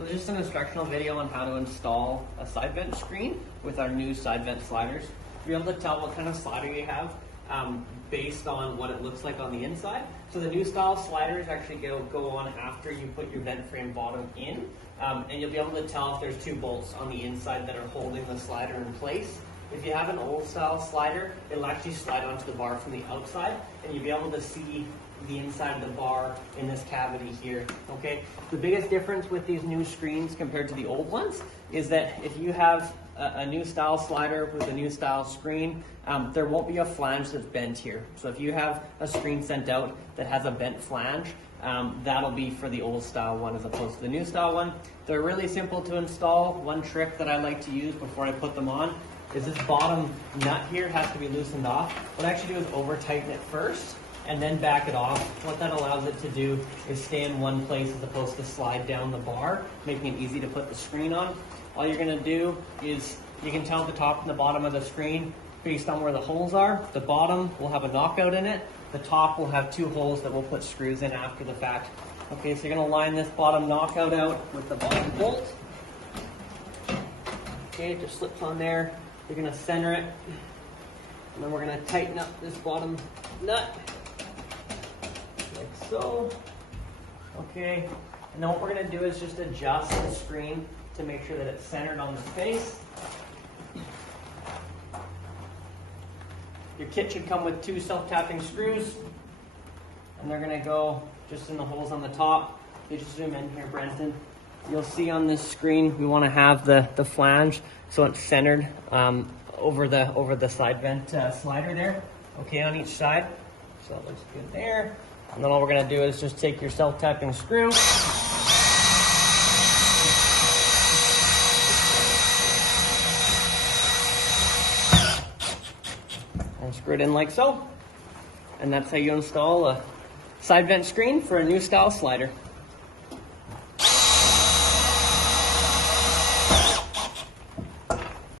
So this is just an instructional video on how to install a side vent screen with our new side vent sliders. You'll be able to tell what kind of slider you have based on what it looks like on the inside. So the new style sliders actually go on after you put your vent frame bottom in, and you'll be able to tell if there's two bolts on the inside that are holding the slider in place. If you have an old style slider, it'll actually slide onto the bar from the outside, and you'll be able to see the inside of the bar in this cavity here, okay? The biggest difference with these new screens compared to the old ones is that if you have a new style slider with a new style screen, there won't be a flange that's bent here. So if you have a screen sent out that has a bent flange, that'll be for the old style one as opposed to the new style one. They're really simple to install. One trick that I like to use before I put them on is this bottom nut here has to be loosened off. What I actually do is over tighten it first and then back it off. What that allows it to do is stay in one place as opposed to slide down the bar, making it easy to put the screen on. All you're gonna do is, you can tell the top and the bottom of the screen based on where the holes are. The bottom will have a knockout in it. The top will have two holes that we'll put screws in after the fact. Okay, so you're gonna line this bottom knockout out with the bottom bolt. Okay, it just slips on there. You're gonna center it, and then we're gonna tighten up this bottom nut, like so. Okay, and then what we're gonna do is just adjust the screen to make sure that it's centered on the face. Your kit should come with two self-tapping screws, and they're gonna go just in the holes on the top. You just zoom in here, Brenton. You'll see on this screen, we wanna have the flange so it's centered over the side vent slider there, okay, on each side. So that looks good there. And then all we're gonna do is just take your self-tapping screw and screw it in like so. And that's how you install a side vent screen for a new style slider.